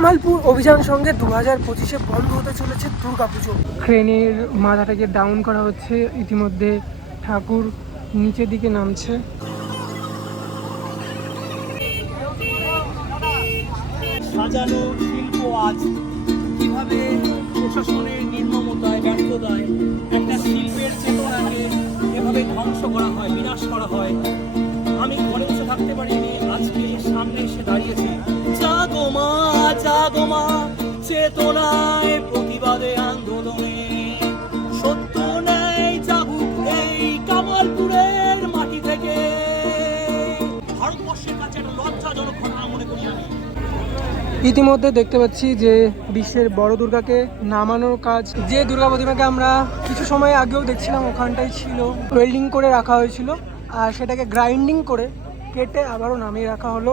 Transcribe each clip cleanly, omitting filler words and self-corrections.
কামালপুর অভিযান সঙ্গে 2025-এ বন্ধ হতে চলেছে দুর্গাপুজো। ক্রেনের মাথাটাকে ডাউন করা হচ্ছে, ইতিমধ্যে ঠাকুর নিচের দিকে নামছে। সাজানো শিল্প আজ কিভাবে প্রশাসনের নির্মমতায় ব্যর্থতায় একটা শিল্পের চেতনাকে এভাবে ধ্বংস করা হয়, বিনাশ করা হয়। আমি ঘরে বসে থাকতে পারিনি, আজকে সামনে এসে দাঁড়িয়েছে। জাগো মা, জাগো মা, চেতনায় প্রতিবাদে আন্দোলনে সত্য ন্যায় জাগুক এই কামালপুরের মাটি থেকে। ভারতবর্ষের কাছে একটা লজ্জাজনক ঘটনা মনে করি আমি। ইতিমধ্যে দেখতে পাচ্ছি যে বিশ্বের বড় দুর্গাকে নামানোর কাজ, যে দুর্গা প্রতিমাকে আমরা কিছু সময় আগেও দেখছিলাম ওখানটাই ছিল, ওয়েল্ডিং করে রাখা হয়েছিল, আর সেটাকে গ্রাইন্ডিং করে কেটে আবারও নামিয়ে রাখা হলো।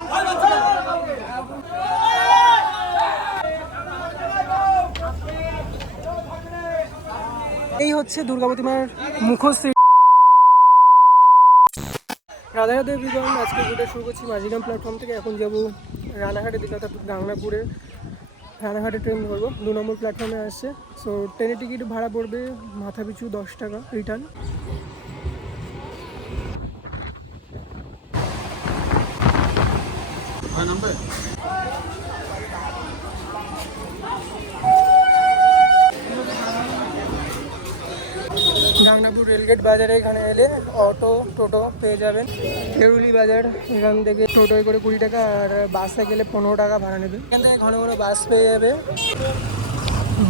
এই হচ্ছে দুর্গা প্রতিমার মুখশ্রী। রাধারাধে বিগণ, আজকে ভিডিও শুরু করছি মাঝিগ্রাম প্ল্যাটফর্ম থেকে। এখন যাবো রানাঘাটের দিকে, অর্থাৎ গাংনাপুরে। রানাঘাটে ট্রেন ধরবো, 2 নম্বর প্ল্যাটফর্মে আসছে। সো ট্রেনের টিকিট ভাড়া পড়বে মাথা পিছু 10 টাকা রিটার্ন। গাংনাপুর রেলগেট বাজারে এখানে এলে অটো টোটো পেয়ে যাবেন। কেরুলি বাজার, এখান থেকে টোটোয় করে 20 টাকা, আর বাসে গেলে 15 টাকা ভাড়া নেবে। এখান থেকে ঘন ঘন বাস পেয়ে যাবে।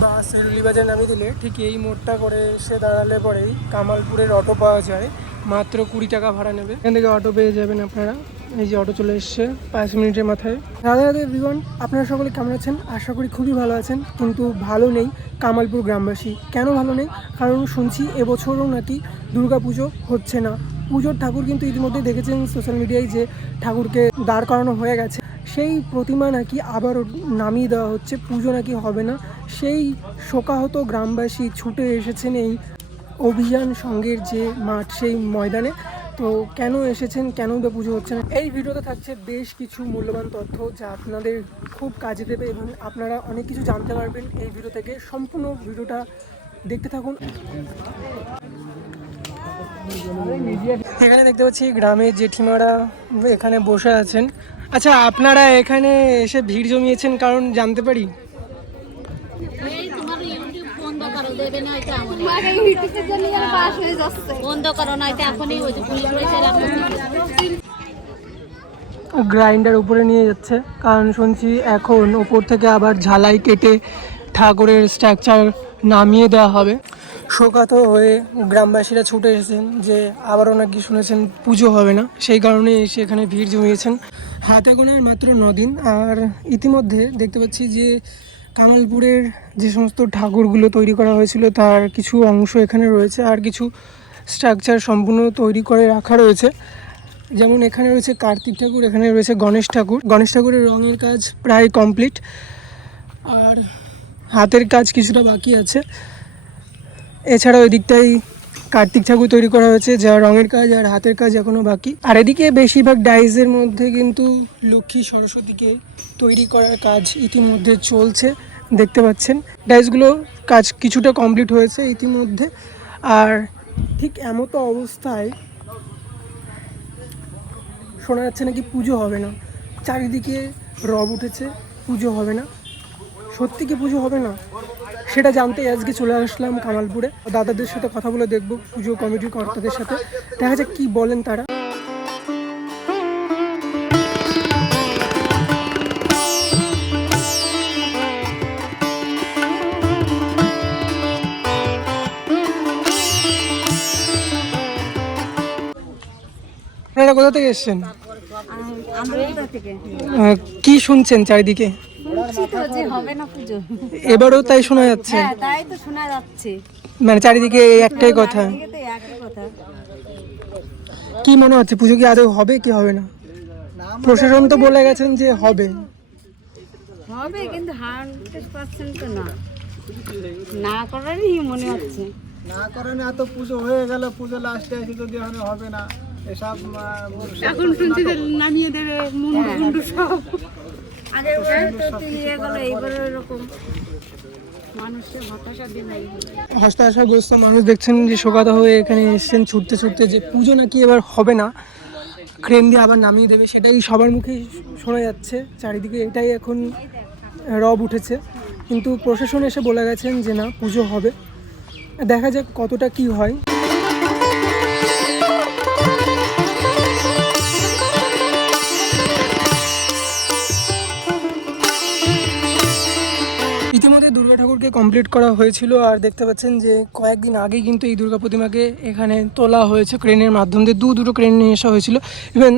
বাস কেরুলি বাজার নামিয়ে দিলে ঠিক এই মোড়টা করে এসে দাঁড়ালে পরেই কামালপুরের অটো পাওয়া যায়, মাত্র 20 টাকা ভাড়া নেবে। এখান থেকে অটো পেয়ে যাবেন আপনারা। এই যে অটো চলে এসছে 5 মিনিটের মাথায়। রাধে রাধে এভরিওয়ান, আপনারা সকলে কেমন আছেন? আশা করি খুবই ভালো আছেন, কিন্তু ভালো নেই কামালপুর গ্রামবাসী। কেন ভালো নেই? কারণ শুনছি এবছরও নাকি দুর্গা পুজো হচ্ছে না। পুজোর ঠাকুর কিন্তু ইতিমধ্যে দেখেছেন সোশ্যাল মিডিয়ায় যে ঠাকুরকে দাঁড় করানো হয়ে গেছে, সেই প্রতিমা নাকি আবার নামিয়ে দেওয়া হচ্ছে, পুজো নাকি হবে না। সেই শোকাহত গ্রামবাসী ছুটে এসেছেন এই অভিযান সঙ্গের যে মাঠ, সেই ময়দানে। তো কেন এসেছেন, কেন বা পুজো হচ্ছে না, এই ভিডিওতে থাকছে বেশ কিছু মূল্যবান তথ্য যা আপনাদের খুব কাজে দেবে এবং আপনারা অনেক কিছু জানতে পারবেন এই ভিডিও থেকে। সম্পূর্ণ ভিডিওটা দেখতে থাকুন। এখানে দেখতে পাচ্ছি গ্রামের জেঠিমারা এখানে বসে আছেন। আচ্ছা, আপনারা এখানে এসে ভিড় জমিয়েছেন কারণ জানতে পারি? গ্রাইন্ডার উপরে নিয়ে যাচ্ছে, কারণ শুনছি এখন ওপর থেকে আবার ঝালাই কেটে ঠাকুরের স্ট্রাকচার নামিয়ে দেওয়া হবে। শোকাত হয়ে গ্রামবাসীরা ছুটে এসেছেন যে আবারও নাকি শুনেছেন পুজো হবে না, সেই কারণে এসে এখানে ভিড় জমিয়েছেন। হাতে গোনার মাত্র 9 দিন, আর ইতিমধ্যে দেখতে পাচ্ছি যে কামালপুরের যে সমস্ত ঠাকুরগুলো তৈরি করা হয়েছিল তার কিছু অংশ এখানে রয়েছে, আর কিছু স্ট্রাকচার সম্পূর্ণ তৈরি করে রাখা রয়েছে। যেমন এখানে রয়েছে কার্তিক ঠাকুর, এখানে রয়েছে গণেশ ঠাকুর। গণেশ ঠাকুরের রঙের কাজ প্রায় কমপ্লিট, আর হাতের কাজ কিছুটা বাকি আছে। এছাড়াও এদিকটাই কার্তিক ঠাকুর তৈরি করা হয়েছে, যা রঙের কাজ আর হাতের কাজ এখনও বাকি। আর এদিকে বেশিরভাগ ডাইজের মধ্যে কিন্তু লক্ষ্মী সরস্বতীকে তৈরি করার কাজ ইতিমধ্যে চলছে, দেখতে পাচ্ছেন। ডাইসগুলো কাজ কিছুটা কমপ্লিট হয়েছে ইতিমধ্যে। আর ঠিক এমতো অবস্থায় শোনা যাচ্ছে নাকি পুজো হবে না। চারিদিকে রব উঠেছে, পুজো হবে না। সত্যি কি পুজো হবে না সেটা জানতে আজকে চলে আসলাম কামালপুরে। দাদাদের সাথে কথা বলে দেখবো, পুজো কমিটির কর্তাদের সাথে, দেখা যাক কি বলেন তারা। আপনারা কোথা থেকে এসেছেন? কি শুনছেন চারিদিকে? এবারও তাই শোনা যাচ্ছে? তাই তো শোনা যাচ্ছে, মানে চারিদিকে একটাই কথা। কি মনে হচ্ছে পুজো কি আদৌ হবে কি হবে না? প্রশাসন তো বলে গেছেন যে হবে, হবে কিন্তু 100% তো না, না করারই মনে হচ্ছে। না করেন, এত পুজো হয়ে গেল, পুজো লাস্টে এসে যদি হবে না এসব। এখন শুনছি যে নামিয়ে দেবে মুন্ডু সব। আগে ওখানে তো ইয়ে গেলো, এইবারে এরকম মানুষের হতাশা দিন এই হলো। হতাশাগ্রস্ত মানুষ দেখছেন যে শোকাহত হয়ে এখানে এসেছেন ছুটতে ছুটতে, যে পুজো নাকি এবার হবে না, ক্রেন দিয়ে আবার নামিয়ে দেবে, সেটাই সবার মুখেই শোনা যাচ্ছে চারিদিকে। এটাই এখন রব উঠেছে, কিন্তু প্রশাসন এসে বলে গেছেন যে না, পুজো হবে। দেখা যাক কতটা কি হয়। ইতিমধ্যে দুর্গা ঠাকুরকে কমপ্লিট করা হয়েছিল, আর দেখতে পাচ্ছেন যে কয়েকদিন আগেই কিন্তু এই দুর্গা প্রতিমাকে এখানে তোলা হয়েছে ক্রেনের মাধ্যম দিয়ে। দুটো ক্রেন নিয়ে আসা হয়েছিল। ইভেন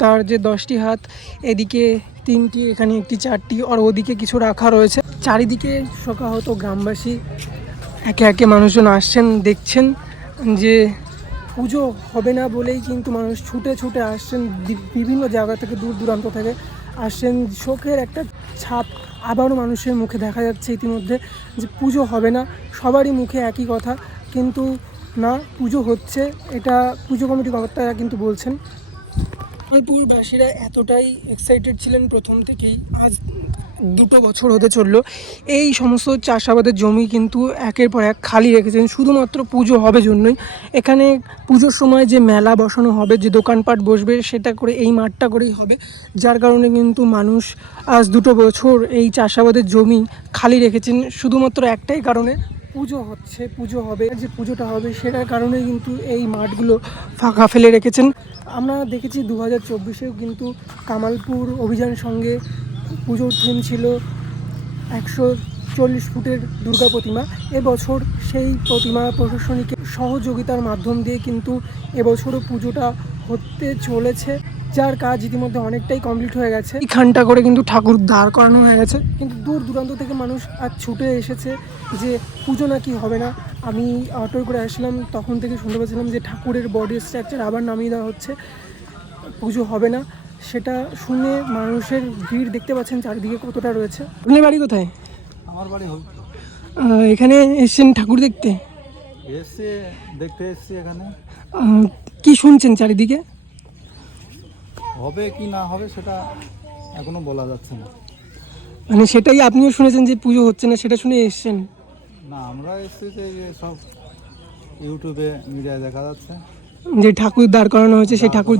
তার যে 10টি হাত, এদিকে 3টি, এখানে একটি 4টি, আর ওদিকে কিছু রাখা রয়েছে। চারিদিকে শোকাহত গ্রামবাসী, একে একে মানুষজন আসছেন, দেখছেন যে পুজো হবে না বলেই কিন্তু মানুষ ছুটে ছুটে আসছেন, বিভিন্ন জায়গা থেকে, দূর দূরান্ত থেকে আসছেন। শোকের একটা ছাপ আবারও মানুষের মুখে দেখা যাচ্ছে ইতিমধ্যে, যে পুজো হবে না। সবারই মুখে একই কথা, কিন্তু না, পুজো হচ্ছে, এটা পুজো কমিটি কর্তারা কিন্তু বলছেন। জামালপুরবাসীরা এতটাই এক্সাইটেড ছিলেন প্রথম থেকেই, আজ 2 বছর হতে চললো। এই সমস্ত চাষাবাদের জমি কিন্তু একের পর এক খালি রেখেছেন শুধুমাত্র পুজো হবে জন্যই। এখানে পুজোর সময় যে মেলা বসানো হবে, যে দোকানপাট বসবে, সেটা করে এই মাঠটা করেই হবে, যার কারণে কিন্তু মানুষ আজ 2 বছর এই চাষাবাদের জমি খালি রেখেছেন শুধুমাত্র একটাই কারণে, পুজো হচ্ছে, পুজো হবে। যে পুজোটা হবে সেটার কারণে কিন্তু এই মাঠগুলো ফাঁকা ফেলে রেখেছেন। আমরা দেখেছি 2024-এও কিন্তু কামালপুর অভিযানের সঙ্গে পুজোর থিম ছিল 140 ফুটের দুর্গা প্রতিমা। এবছর সেই প্রতিমা প্রশাসনিক সহযোগিতার মাধ্যম দিয়ে কিন্তু এবছরও পুজোটা হতে চলেছে, যার কাজ ইতিমধ্যে অনেকটাই কমপ্লিট হয়ে গেছে। এইখানটা করে কিন্তু ঠাকুর দাঁড় করানো হয়ে গেছে, কিন্তু দূর দূরান্ত থেকে মানুষ আজ ছুটে এসেছে যে পুজো নাকি হবে না। আমি অটোয় করে আসলাম, তখন থেকে শুনতে পাচ্ছিলাম যে ঠাকুরের বডি স্ট্রাকচার আবার নামিয়ে দেওয়া হচ্ছে, পুজো হবে না। সেটা শুনে মানুষের ভিড় দেখতে পাচ্ছেন চারিদিকে কতটা রয়েছে। আপনার বাড়ি কোথায়? আমার বাড়ি এখানে এসেছেন ঠাকুর দেখতে? দেখতে এসছি এখানে। কি শুনছেন চারিদিকে? হবে কি না হবে সেটা এখনো বলা যাচ্ছে না। মানে সেটাই আপনিও শুনেছেন যে পুজো হচ্ছে না, সেটা শুনে এসেছেন? না, আমরা এসছি যে সব ইউটিউবে মিডিয়ায় দেখা যাচ্ছে যে ঠাকুর দাঁড় করানো হয়েছে, সেই ঠাকুর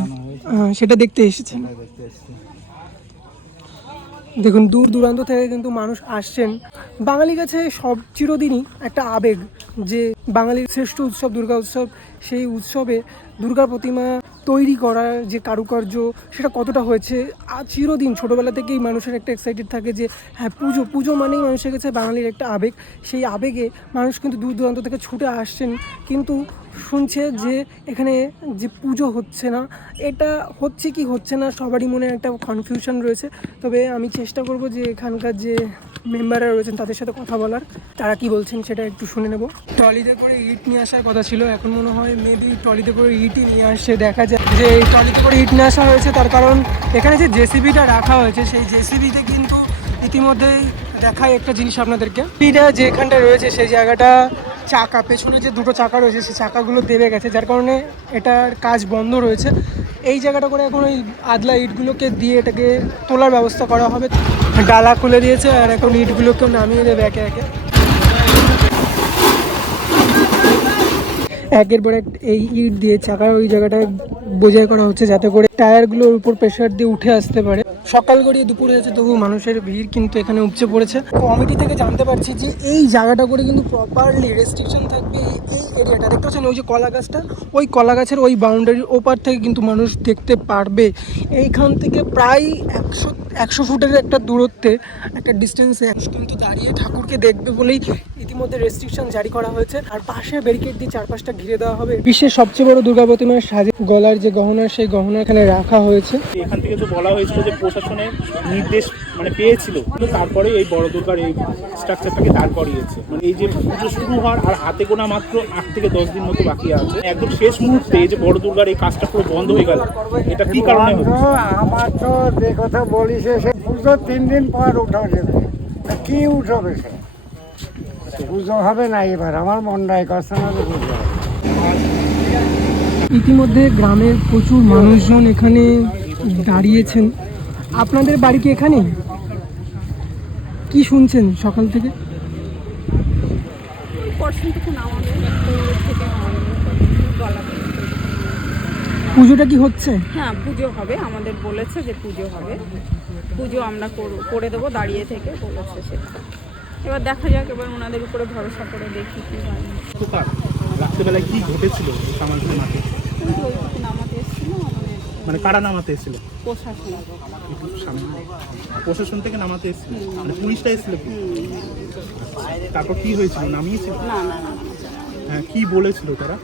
সেটা দেখতে এসেছেন। দেখতে এসছি। দেখুন, দূর দূরান্ত থেকে কিন্তু মানুষ আসছেন। বাঙালির কাছে সব চিরদিনই একটা আবেগ, যে বাঙালির শ্রেষ্ঠ উৎসব দুর্গা উৎসব, সেই উৎসবে দুর্গা প্রতিমা তৈরি করার যে কারুকার্য, সেটা কতটা হয়েছে। আর চিরদিন ছোটোবেলা থেকেই মানুষের একটা এক্সাইটেড থাকে যে হ্যাঁ, পুজো পুজো মানেই মানুষের কাছে বাঙালির একটা আবেগ। সেই আবেগে মানুষ কিন্তু দূর দূরান্ত থেকে ছুটে আসছেন, কিন্তু শুনছে যে এখানে যে পুজো হচ্ছে না, এটা হচ্ছে কি হচ্ছে না সবারই মনে একটা কনফিউশন রয়েছে। তবে আমি চেষ্টা করব যে এখানকার যে মেম্বাররা রয়েছেন তাদের সাথে কথা বলার, তারা কি বলছেন সেটা একটু শুনে নেব। ট্রলিতে করে ইট নিয়ে আসার কথা ছিল, এখন মনে হয় মেবি ট্রলিতে করে ইটই নিয়ে আসছে। দেখা যায় যে এই ট্রলিতে করে ইট নিয়ে আসা হয়েছে, তার কারণ এখানে যে জেসিবিটা রাখা হয়েছে, সেই জেসিবিতে কিন্তু ইতিমধ্যেই দেখায় একটা জিনিস আপনাদেরকে। এটা যেখানটা রয়েছে সেই জায়গাটা চাকা, পেছনে যে 2টো চাকা রয়েছে সেই চাকাগুলো দেবে গেছে, যার কারণে এটার কাজ বন্ধ রয়েছে। এই জায়গাটা করে এখন ওই আদলা ইটগুলোকে দিয়ে এটাকে তোলার ব্যবস্থা করা হবে। ডালা খুলে দিয়েছে, আর এখন ইটগুলোকেও নামিয়ে দেবে একে একে। একের পর এক এই ইট দিয়ে চাকার ওই জায়গাটায় বোঝাই করা হচ্ছে, যাতে করে টায়ারগুলোর উপর প্রেশার দিয়ে উঠে আসতে পারে। সকাল গড়িয়ে দুপুর হয়েছে, তবু মানুষের ভিড় কিন্তু এখানে উপচে পড়েছে। কমিটি থেকে জানতে পারছি যে এই জায়গাটা করে কিন্তু প্রপারলি রেস্ট্রিকশন থাকবে। এই এরিয়াটা দেখতে পাচ্ছেন, ওই যে কলা গাছটা, ওই কলা গাছের ওই বাউন্ডারির ওপার থেকে কিন্তু মানুষ দেখতে পারবে। এইখান থেকে প্রায় 100 ফুটের একটা দূরত্বে, একটা ডিস্টেন্সে কিন্তু দাঁড়িয়ে ঠাকুরকে দেখবে বলেই ইতিমধ্যে রেস্ট্রিকশন জারি করা হয়েছে। আর পাশে ব্যারিকেড দিয়ে চারপাশটা ঘিরে দেওয়া হবে। বিশ্বের সবচেয়ে বড় দুর্গা প্রতিমার সাজে গলার যে গহনা, সেই গহনা এখানে রাখা হয়েছে। এখান থেকে তো বলা হয়েছিল যে প্রশাসনের নির্দেশ পেয়েছিল, কিন্তু তারপরে এই বড় দুর্গার এই স্ট্রাকচারটাকে দাঁড় করিয়েছে। এই যে পুজো শুরু হওয়ার আর হাতে গোনা মাত্র 8 থেকে 10 দিন মতো বাকি আছে, একদম শেষ মুহূর্তে এই যে বড় দুর্গার এই কাজটা পুরো বন্ধ হয়ে গেল, এটা কি কারণে হচ্ছে? আমার তো যে কথা বলিস, সে পুজো 3 দিন পর উঠা যাবে, কি উঠবে সে পুজো হবে না এবার। আমার মনটাই করছে না যে পুজো। ইতিমধ্যে গ্রামের প্রচুর মানুষজন এখানে দাঁড়িয়েছেন। আপনাদের বাড়ি কি এখানে? কি শুনছেন সকাল থেকে? পরশু থেকে নামাবে থেকে গলা পুজোটা কি হচ্ছে? হ্যাঁ পুজো হবে, আমাদের বলেছে যে পুজো হবে, পুজো আমরা করে দেবো দাঁড়িয়ে থেকে বলেছে সেটা। এবার দেখা যাক, এবার ওনাদের উপরে ভরসা করে দেখি কি হয়। গতকাল রাত্রেবেলায় কি ঘটেছিল কামালপুর মাঠে? ওইদিকে নামাতে এসেছিল মানে কারা নামাতে এসেছিল? প্রশাসন। প্রশাসন থেকে নামাতে এসেছিল, মানে পুলিশটা এসেছিল কি? তারপর কি হয়েছিল, নামিয়েছিল? না না না হ্যাঁ, কি বলেছিল তারা?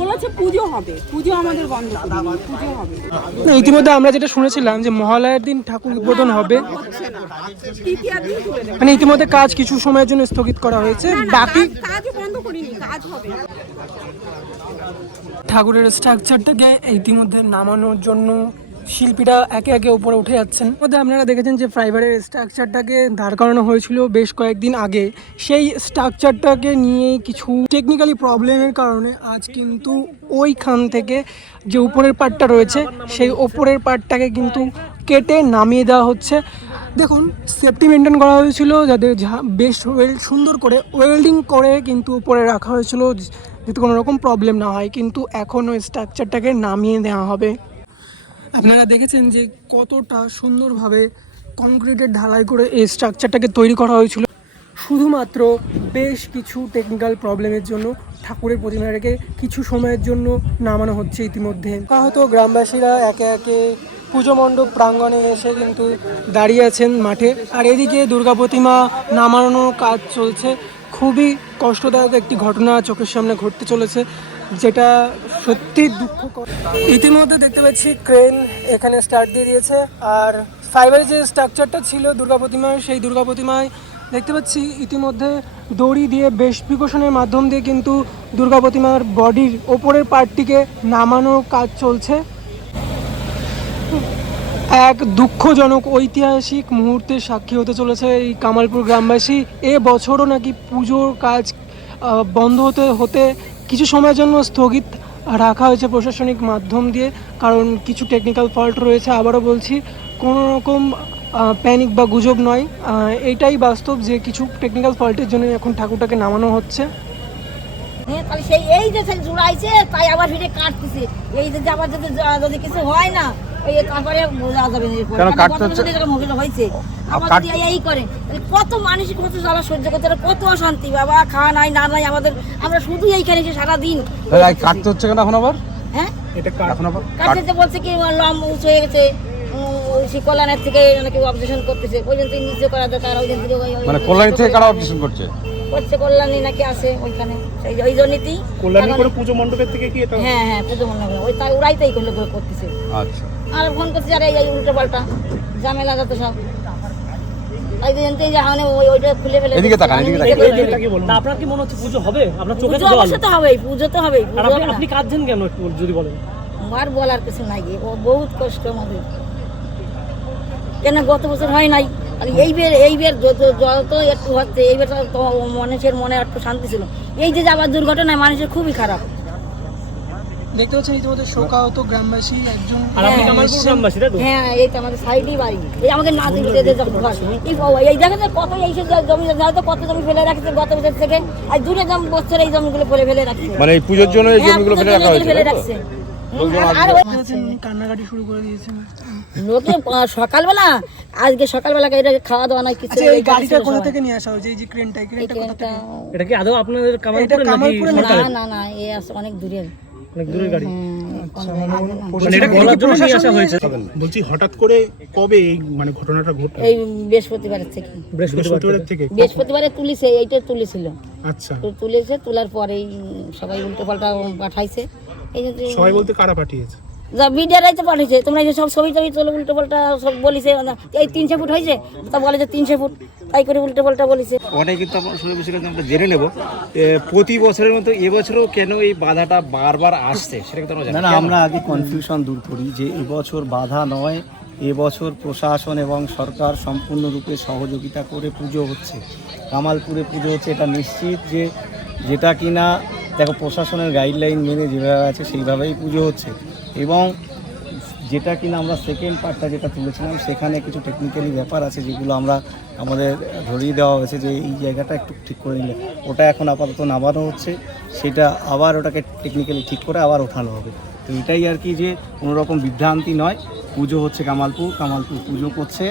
বলেছে পুজো হবে, পুজো আমাদের বন্ধ করবে, পুজো হবে। না, ইতিমধ্যে আমরা যেটা শুনেছিলাম যে মহালয়ার দিন ঠাকুর উদ্বোধন হবে, হচ্ছে না, তৃতীয় দিন তুলে দেবে। মানে ইতিমধ্যে কাজ কিছু সময়ের জন্য স্থগিত করা হয়েছে, বাকি কাজ বন্ধ করিনি, কাজ হবে। ঠাকুরের স্ট্রাকচারটাকে ইতিমধ্যে নামানোর জন্য শিল্পীরা একে একে উপরে উঠে যাচ্ছেন। মধ্যে আপনারা দেখেছেন যে ফাইবারের স্ট্রাকচারটাকে দাঁড় করানো হয়েছিল বেশ কয়েকদিন আগে। সেই স্ট্রাকচারটাকে নিয়ে কিছু টেকনিক্যালি প্রবলেমের কারণে আজ কিন্তু ওইখান থেকে যে উপরের পার্টটা রয়েছে সেই ওপরের পার্টটাকে কিন্তু কেটে নামিয়ে দেওয়া হচ্ছে। দেখুন, সেফটি মেনটেন করা হয়েছিল, যাদের বেশ সুন্দর করে ওয়েল্ডিং করে কিন্তু উপরে রাখা হয়েছিল যাতে কোনো রকম প্রবলেম না হয়, কিন্তু এখন ওই স্ট্রাকচারটাকে নামিয়ে দেওয়া হবে। আপনারা দেখেছেন যে কতটা সুন্দরভাবে কংক্রিটের ঢালাই করে এই স্ট্রাকচারটাকে তৈরি করা হয়েছিল। শুধুমাত্র বেশ কিছু টেকনিক্যাল প্রবলেমের জন্য ঠাকুরের প্রতিমাটাকে কিছু সময়ের জন্য নামানো হচ্ছে ইতিমধ্যে। হয়তো গ্রামবাসীরা একে একে পুজো মণ্ডপ প্রাঙ্গণে এসে কিন্তু দাঁড়িয়ে আছেন মাঠে, আর এদিকে দুর্গা প্রতিমা নামানোর কাজ চলছে। খুবই কষ্টদায়ক একটি ঘটনা চোখের সামনে ঘটতে চলেছে, যেটা সত্যি দুঃখকর। ইতিমধ্যে দেখতে পাচ্ছি ক্রেন এখানে স্টার্ট দিয়ে দিয়েছে, আর ফাইবারের যে স্ট্রাকচারটা ছিল দুর্গা প্রতিমার, সেই দুর্গা প্রতিমায় দেখতে পাচ্ছি ইতিমধ্যে দড়ি দিয়ে বেশ প্রিকশনের মাধ্যম দিয়ে কিন্তু দুর্গা প্রতিমার বডির ওপরের পার্টটিকে নামানোর কাজ চলছে। এক দুঃখজনক ঐতিহাসিক মুহূর্তের সাক্ষী হতে চলেছে এই কামালপুর গ্রামবাসী। বছরও নাকি পুজোর কাজ বন্ধ হতে কিছু সময়ের জন্য স্থগিত রাখা হয়েছে প্রশাসনিক মাধ্যম দিয়ে, কারণ কিছু টেকনিক্যাল ফল্ট রয়েছে। আবারও বলছি, কোনো রকম প্যানিক বা গুজব নয়, এইটাই বাস্তব যে কিছু টেকনিক্যাল ফল্টের জন্য এখন ঠাকুরটাকে নামানো হচ্ছে। তাহলে সেই এই যে জুড়াইছে, তাই আবার ফিরে কাটতেছে। এই যে আবার যদি কিছু হয় না, এই তারপরে বোঝা যাবে হয়েছে আবার যদি এই করে, কত মানুষ কত জ্বালা সহ্য করতে, কত অশান্তি। বাবা খাওয়া নাই না নাই আমাদের, আমরা শুধু এইখানে সারাদিন কাটতে হচ্ছে কেন এখন আবার? হ্যাঁ এখন আবার কাটতে বলছে কি লম উঁচু হয়ে গেছে, কল্যাণের থেকে নাকি অবজেকশন করতেছে, পর্যন্ত নিচে করা দরকার। ওই মানে কল্যাণী থেকে কারা অবজেকশন করছে? কল্যাণী নাকি আছে ওইখানে, ওই জন্যই কল্যাণী করে পুজো মণ্ডপের থেকে কি এটা? হ্যাঁ হ্যাঁ পুজো মণ্ডপে ওই তাই ওরাই তাই করতেছে। আচ্ছা, আর ফোন করছে যারা এই উল্টো পাল্টা ঝামেলা যত সব, এই জন্যই যে হানে ওইটা খুলে ফেলে। এদিকে তাকান, এদিকে তাকান। আপনার কি মনে হচ্ছে পুজো হবে? আপনার চোখে পুজো অবশ্য তো হবেই, পুজো তো হবেই। আর আপনি কাঁদছেন কেন একটু যদি বলেন? আর বলার কিছু নাই, ও বহুত কষ্ট আমাদের। কেন গত বছর হয় নাই, এইবার যত একটু হচ্ছে, এইবার তো মানুষের মনে একটু শান্তি ছিল। এই যে আবার দুর্ঘটনায় মানুষের খুবই খারাপ। দেখতে পাচ্ছেন ইতিমধ্যে শোকাহত গ্রামবাসী একজন। আর আপনি কামালপুর গ্রামবাসী তাই তো? হ্যাঁ, এই তো আমাদের সাইডেই বাড়ি, এই আমাদের নাতি ঘর। এই দেখেন কত এইসব জমি, কত জমি ফেলে রাখছে গত বছর থেকে, আর দূরে বছর এই জমিগুলো ফেলে রাখছে। মানে এই পুজোর জন্য এই জমিগুলো ফেলে রাখা হয়েছে, ফেলে রাখছে। আর কান্নাকাটি শুরু করে দিয়েছেন লোকে সকালবেলা, আজকে সকালবেলা এটা খাওয়া দাওয়া নাই কিছু। এই গাড়িটা কোথা থেকে নিয়ে আসা হয়েছে? এই যে ক্রেনটা এটা কি আদৌ আপনাদের কামালপুরে নাকি? না না না, এ আছে অনেক দূরে, অনেক দূরের গাড়ি। মানে এটা গলার জন্য নিয়ে আসা হয়েছে। বলছি, হঠাৎ করে কবে এই মানে ঘটনাটা ঘটলো? এই বৃহস্পতিবারের থেকে। বৃহস্পতিবারের থেকে? বৃহস্পতিবারে তুলিছে, এইটা তুলেছিল। আচ্ছা, তুলেছে, তোলার পরেই সবাই উল্টো পাল্টা পাঠাইছে। এই যে সবাই বলতে কারা পাঠিয়েছে? যা মিডিয়ারাই তো পাঠিয়েছে, তোমরা যে সব ছবি টবি তোলো উল্টো পাল্টা সব বলিছে। এই 300 ফুট হয়েছে, তা বলে যে 300 ফুট, তাই করে উল্টো পাল্টা বলিছে। ওটাই কিন্তু আপনার সঙ্গে বসে আমরা জেনে নেব প্রতি বছরের মতো এবছরও কেন এই বাধাটা বারবার আসছে, সেটা কিন্তু আমরা জানি না। আমরা আগে কনফিউশন দূর করি যে এবছর বাধা নয়, এবছর প্রশাসন এবং সরকার সম্পূর্ণরূপে সহযোগিতা করে পুজো হচ্ছে, কামালপুরে পুজো হচ্ছে, এটা নিশ্চিত। যে যেটা কিনা দেখো প্রশাসনের গাইডলাইন মেনে যেভাবে আছে সেইভাবেই পুজো হচ্ছে, এবং যেটা কিনা আমরা সেকেন্ড পার্টটা যেটা তুলেছিলাম সেখানে কিছু টেকনিক্যালি ব্যাপার আছে যেগুলো আমরা আমাদের ধরিয়ে দেওয়া হয়েছে যে এই জায়গাটা একটু ঠিক করে নিলে, ওটা এখন আপাতত নামানো হচ্ছে, সেটা আবার ওটাকে টেকনিক্যালি ঠিক করে আবার ওঠানো হবে। তো এটাই আর কি, যে কোনো রকম বিভ্রান্তি নয়। পুজো হচ্ছে কামালপুর পুজো করছে,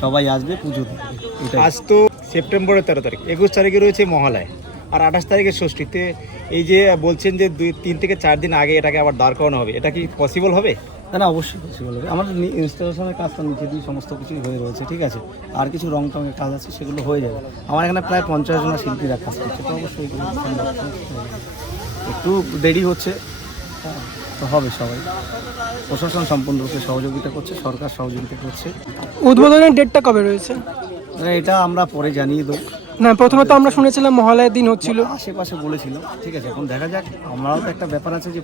সবাই আসবে পুজো দেখবে। এটাই। আজ তো সেপ্টেম্বরের 13 তারিখ, 21 তারিখে রয়েছে মহালয়, আর 28 তারিখে ষষ্ঠীতে। এই যে বলছেন যে 3 থেকে 4 দিন আগে এটাকে আবার দাঁড় করানো হবে, এটা কি পসিবল হবে? না, অবশ্যই পসিবল হবে। আমাদের ইনস্টলেশনের কাজটা নিচে দিয়ে সমস্ত কিছুই হয়ে রয়েছে, ঠিক আছে। আর কিছু রং টঙের কাজ আছে, সেগুলো হয়ে যাবে। আমার এখানে প্রায় 50 জন শিল্পীরা কাজ করছে, তো অবশ্যই এগুলো সম্ভব। একটু দেরি হচ্ছে, তো হবে। সবাই প্রশাসন সম্পূর্ণরূপে সহযোগিতা করছে, সরকার সহযোগিতা করছে। উদ্বোধনের ডেটটা কবে রয়েছে? এটা আমরা পরে জানিয়ে দেবো। না, প্রথমে তো আমরা শুনেছিলাম মহালয়ার দিন হচ্ছিল, আশেপাশে বলেছিল, ঠিক আছে। এখন দেখা যাক, আমরাও তো একটা ব্যাপার আছে যে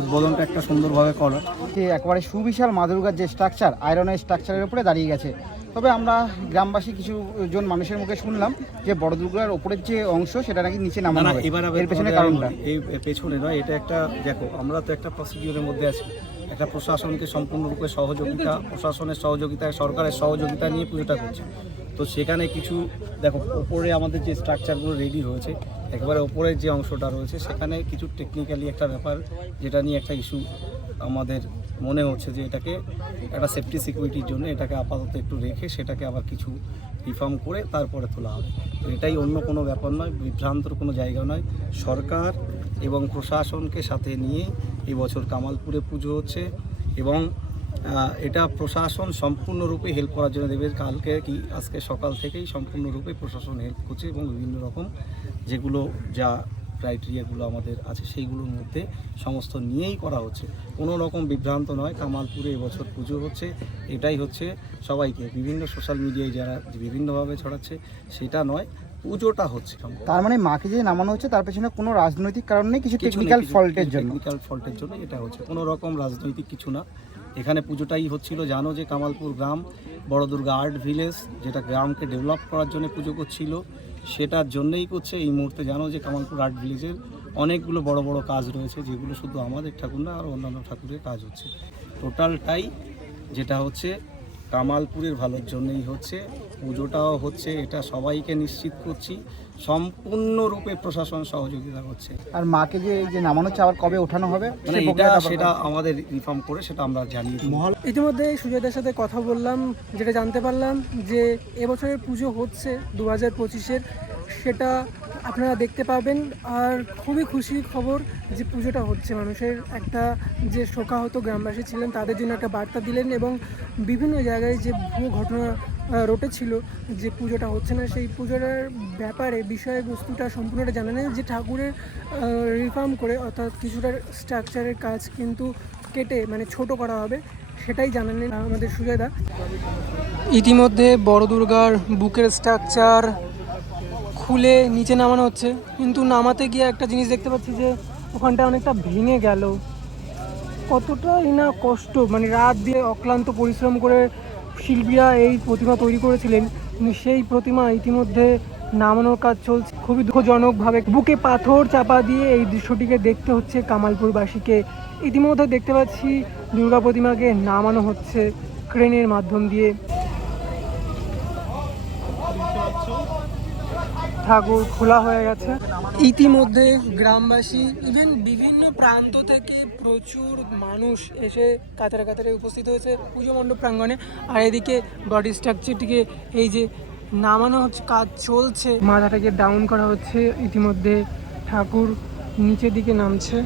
উদ্বোধনটা একটা সুন্দরভাবে করা। যে একেবারে সুবিশাল মা দুর্গার যে স্ট্রাকচার, আয়রনের স্ট্রাকচারের উপরে দাঁড়িয়ে গেছে। তবে আমরা গ্রামবাসী কিছু জন মানুষের মুখে শুনলাম যে বড় দুর্গার ওপরের যে অংশ সেটা নাকি নিচে নামানো হবে। এবার এর পেছনে কারণটা এই পেছনে নয়, এটা একটা, দেখো আমরা তো একটা প্রসিডিওরের মধ্যে আছি। একটা প্রশাসনকে সম্পূর্ণরূপে সহযোগিতা, প্রশাসনের সহযোগিতা, সরকারের সহযোগিতা নিয়ে পুজোটা করছে। তো সেখানে কিছু, দেখো ওপরে আমাদের যে স্ট্রাকচারগুলো রেডি হয়েছে, একেবারে ওপরের যে অংশটা রয়েছে সেখানে কিছু টেকনিক্যালি একটা ব্যাপার, যেটা নিয়ে একটা ইস্যু আমাদের মনে হচ্ছে যে এটাকে একটা সেফটি সিকিউরিটির জন্য এটাকে আপাতত একটু রেখে সেটাকে আবার কিছু রিফর্ম করে তারপরে তোলা হবে। তো এটাই, অন্য কোনো ব্যাপার নয়, বিভ্রান্তর কোনো জায়গা নয়। সরকার এবং প্রশাসনকে সাথে নিয়ে এই বছর কামালপুরে পুজো হচ্ছে, এবং এটা প্রশাসন সম্পূর্ণরূপে হেল্প করার জন্য দেবে। আজকে সকাল থেকেই সম্পূর্ণরূপে প্রশাসন হেল্প করছে, এবং বিভিন্ন রকম যেগুলো যা ক্রাইটেরিয়াগুলো আমাদের আছে সেইগুলোর মধ্যে সমস্ত নিয়েই করা হচ্ছে। কোনো রকম বিভ্রান্ত নয়। কামালপুরে এবছর পুজো হচ্ছে, এটাই হচ্ছে সবাইকে বিভিন্ন সোশ্যাল মিডিয়ায় যারা বিভিন্নভাবে ছড়াচ্ছে সেটা নয়, পুজোটা হচ্ছে। তার মানে মাকে যে নামানো হচ্ছে তার পেছনে কোনো রাজনৈতিক কারণ নেই, কিছু টেকনিক্যাল ফল্টের জন্য এটা হচ্ছে। কোনো রকম রাজনৈতিক কিছু না, এখানে পুজোটাই হচ্ছিল। জানো যে কামালপুর গ্রাম বড় দুর্গা আর্ট ভিলেজ, যেটা গ্রামকে ডেভেলপ করার জন্য পুজো করছিল, সেটার জন্যই করছে। এই মুহূর্তে জানো যে কামালপুর আর্ট ভিলেজের অনেকগুলো বড় বড় কাজ রয়েছে, যেগুলো শুধু আমাদের ঠাকুর না, আর অন্যান্য ঠাকুরের কাজ হচ্ছে। টোটালটাই যেটা হচ্ছে কামালপুরের ভালোর জন্যই হচ্ছে, পুজোটাও হচ্ছে। এটা সবাইকে নিশ্চিত করছি, সম্পূর্ণরূপে প্রশাসন সহযোগিতা করছে। আর মাকে যে নামানো হচ্ছে আবার কবে ওঠানো হবে, মানে সেটা আমাদের রিফর্ম করে সেটা আমরা জানিয়ে দিই। ইতিমধ্যে সুজয়দার সাথে কথা বললাম, যেটা জানতে পারলাম যে এবছরের পুজো হচ্ছে 2025-এর, সেটা আপনারা দেখতে পাবেন। আর খুবই খুশির খবর যে পুজোটা হচ্ছে, মানুষের একটা যে শোকাহত গ্রামবাসী ছিলেন তাদের জন্য একটা বার্তা দিলেন, এবং বিভিন্ন জায়গায় যে ভুয়ো ঘটনা রটেছিল যে পুজোটা হচ্ছে না, সেই পুজোটার ব্যাপারে বিষয়বস্তুটা সম্পূর্ণটা জানালেন, যে ঠাকুরের রিফর্ম করে, অর্থাৎ কিছুটা স্ট্রাকচারের কাজ কিন্তু কেটে মানে ছোট করা হবে, সেটাই জানালেন আমাদের সুজয়দা। ইতিমধ্যে বড় দুর্গার বুকের স্ট্রাকচার খুলে নিচে নামানো হচ্ছে, কিন্তু নামাতে গিয়ে একটা জিনিস দেখতে পাচ্ছি যে ওখানটা অনেকটা ভেঙে গেল। কতটাই না কষ্ট, মানে রাত দিয়ে অক্লান্ত পরিশ্রম করে শিল্পীরা এই প্রতিমা তৈরি করেছিলেন, কিন্তু সেই প্রতিমা ইতিমধ্যে নামানোর কাজ চলছে খুবই দুঃখজনকভাবে। বুকে পাথর চাপা দিয়ে এই দৃশ্যটিকে দেখতে হচ্ছে কামালপুরবাসীকে। ইতিমধ্যে দেখতে পাচ্ছি দুর্গা প্রতিমাকে নামানো হচ্ছে ক্রেনের মাধ্যম দিয়ে। ঠাকুর খোলা হয়ে গেছে ইতিমধ্যে। গ্রামবাসী ইভেন বিভিন্ন প্রান্ত থেকে প্রচুর মানুষ এসে কাতারে কাতারে উপস্থিত হয়েছে পুজো মণ্ডপ প্রাঙ্গণে। আর এদিকে বডি স্ট্রাকচারটিকে এই যে নামানো হচ্ছে, কাজ চলছে, মাথাটাকে ডাউন করা হচ্ছে। ইতিমধ্যে ঠাকুর নিচের দিকে নামছে।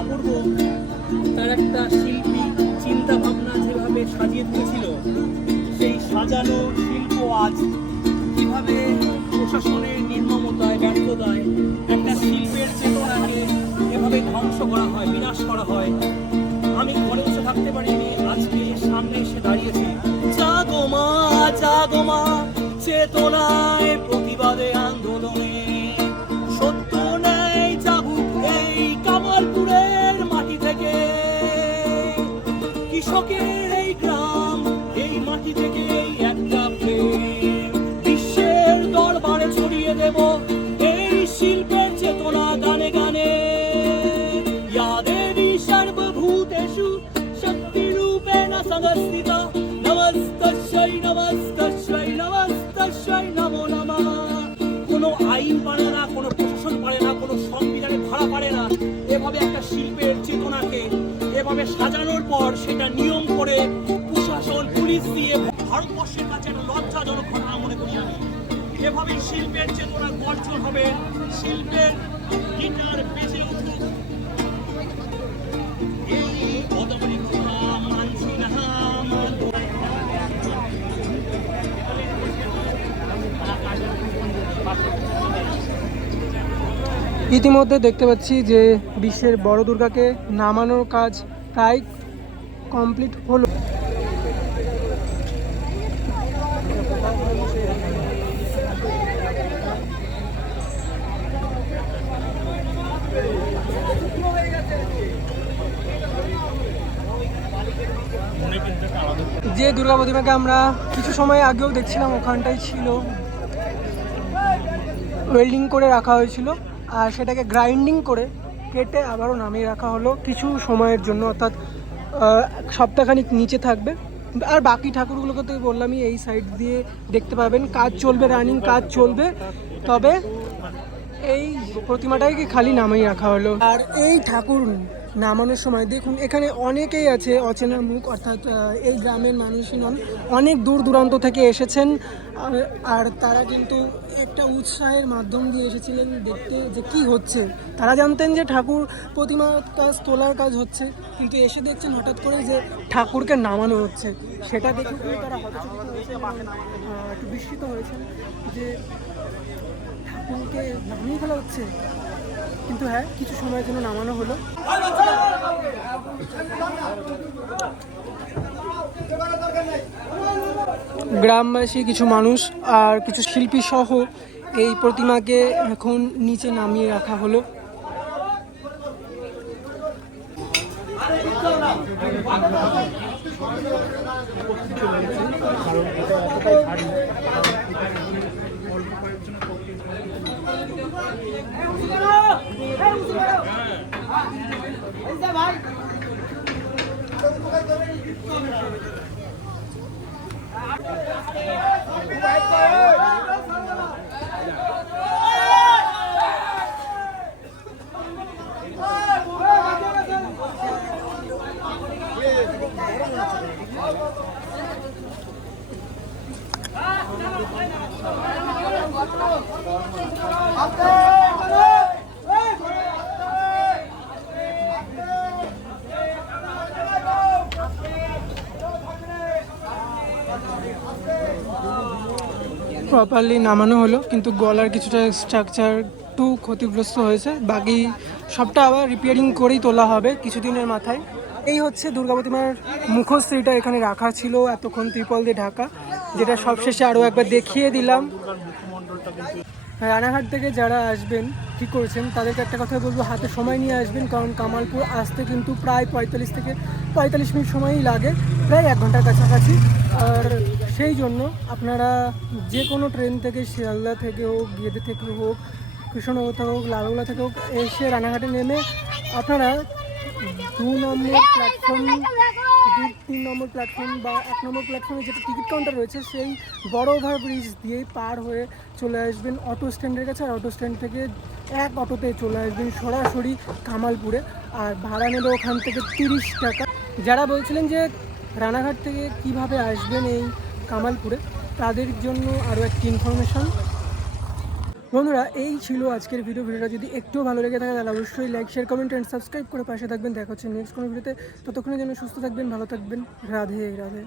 অপূর্ব তার একটা শিল্পী চিন্তা ভাবনা যেভাবে সাজিয়ে তুলেছিল, সেই সাজানো শিল্প আজ কিভাবে প্রশাসনের নির্মমতায় ব্যর্থতায় একটা শিল্পের চেতনাকে এভাবে ধ্বংস করা হয়, বিনাশ করা হয়। আমি ঘরে বসে থাকতে পারিনি, আজকে সামনে এসে দাঁড়িয়েছি। জাগো মা চেতনায় প্রতিবাদে আন্দোলনে, সত্য নেই জাগুক এই কামালপুরের মাটি থেকে, কৃষকের এই গ্রাম, এই মাটি থেকে একটা প্রেম বিশ্বের দরবারে ছড়িয়ে দেব এই শিল্পের চেতনা গানে গানে। ইয়া দেবী সর্বভূতেষু শক্তিরূপেণ সংস্থিতা, নমস্তস্যৈ নমস্তস্যৈ নমস্তস্যৈ নমো নমঃ। কোনো আইন পারে না, কোনো প্রশাসন পারে না, কোনো সংবিধানে ধরা পারে না এভাবে একটা শিল্পের চেতনাকে এভাবে সাজানোর পর সেটা নিয়ম করে প্রশাসন পুলিশ দিয়ে ভারতবর্ষের কাছে একটা লজ্জাজনক ঘটনা মনে করি আমি। এভাবে শিল্পের চেতনা গর্জন হবে, শিল্পের গিটার বেজে উঠুক। এই অদমনী কথা মানছি না আমার। ইতিমধ্যে দেখতে পাচ্ছি যে বিশ্বের বড় দুর্গাকে নামানোর কাজ প্রায় কমপ্লিট হলো। যে দুর্গা প্রতিমাকে আমরা কিছু সময় আগেও দেখছিলাম ওখানটাই ছিল, ওয়েল্ডিং করে রাখা হয়েছিল আর সেটাকে গ্রাইন্ডিং করে কেটে আবারও নামিয়ে রাখা হলো কিছু সময়ের জন্য, অর্থাৎ সপ্তাহখানিক নিচে থাকবে। আর বাকি ঠাকুরগুলোকে তো বললামই, এই সাইড দিয়ে দেখতে পাবেন কাজ চলবে, রানিং কাজ চলবে। তবে এই প্রতিমাটাকে খালি নামিয়ে রাখা হলো। আর এই ঠাকুর নামানোর সময় দেখুন এখানে অনেকেই আছে অচেনা মুখ, অর্থাৎ এই গ্রামের মানুষই নন, অনেক দূর দূরান্ত থেকে এসেছেন। আর তারা কিন্তু একটা উৎসাহের মাধ্যম দিয়ে এসেছিলেন দেখতে যে কি হচ্ছে। তারা জানতেন যে ঠাকুর প্রতিমার কাজ, তোলার কাজ হচ্ছে, কিন্তু এসে দেখছেন হঠাৎ করে যে ঠাকুরকে নামানো হচ্ছে। সেটা দেখে কিন্তু তারা হতচকিত হয়েছে, একটু বিস্মিত হয়েছেন যে ঠাকুরকে নামিয়ে ফেলা হচ্ছে। কিন্তু হ্যাঁ, কিছু সময়ের জন্য নামানো হলো। গ্রামবাসী, কিছু মানুষ আর কিছু শিল্পী সহ এই প্রতিমাকে এখন নিচে নামিয়ে রাখা হলো। প্রপারলি নামানো হলো, কিন্তু গলার কিছুটা স্ট্রাকচার একটু ক্ষতিগ্রস্ত হয়েছে, বাকি সবটা আবার রিপেয়ারিং করেই তোলা হবে কিছুদিনের মাথায়। এই হচ্ছে দুর্গা প্রতিমার মুখশ্রীটা এখানে রাখা ছিল এতক্ষণ ত্রিপল দিয়ে ঢাকা, যেটা সবশেষে আরও একবার দেখিয়ে দিলাম। রানাঘাট থেকে যারা আসবেন ঠিক করেছেন তাদেরকে একটা কথা বলবো, হাতে সময় নিয়ে আসবেন, কারণ কামালপুর আসতে কিন্তু প্রায় 45 থেকে 45 মিনিট সময়ই লাগে, প্রায় 1 ঘন্টার কাছাকাছি। আর সেই জন্য আপনারা যে কোনো ট্রেন থেকে, শিয়ালদা থেকে হোক, গেদে থেকে হোক, কৃষ্ণনগর থেকে হোক, লালগোলা থেকে হোক, এসে রানাঘাটে নেমে আপনারা 2 নম্বর প্ল্যাটফর্ম 3 নম্বর প্ল্যাটফর্ম বা 1 নম্বর প্ল্যাটফর্মে যেটা টিকিট কাউন্টার রয়েছে সেই বড় ওভারব্রিজ দিয়েই পার হয়ে চলে আসবেন অটো স্ট্যান্ডের কাছে। আর অটো স্ট্যান্ড থেকে এক অটোতে চলে আসবেন সরাসরি কামালপুরে। আর ভাড়া নেবে ওখান থেকে 30 টাকা। যারা বলছিলেন যে রানাঘাট থেকে কিভাবে আসবেন এই কামালপুরে, তাদের জন্য আরও একটি ইনফরমেশান। বন্ধুরা, এই ছিল আজকের ভিডিওটা যদি একটুও ভালো লেগে থাকে তাহলে অবশ্যই like, share, comment and subscribe করে পাশে থাকবেন। দেখা হচ্ছে নেক্সট কোনো ভিডিওতে। ততক্ষণের জন্য সুস্থ থাকবেন, ভালো থাকবেন। রাধে রাধে।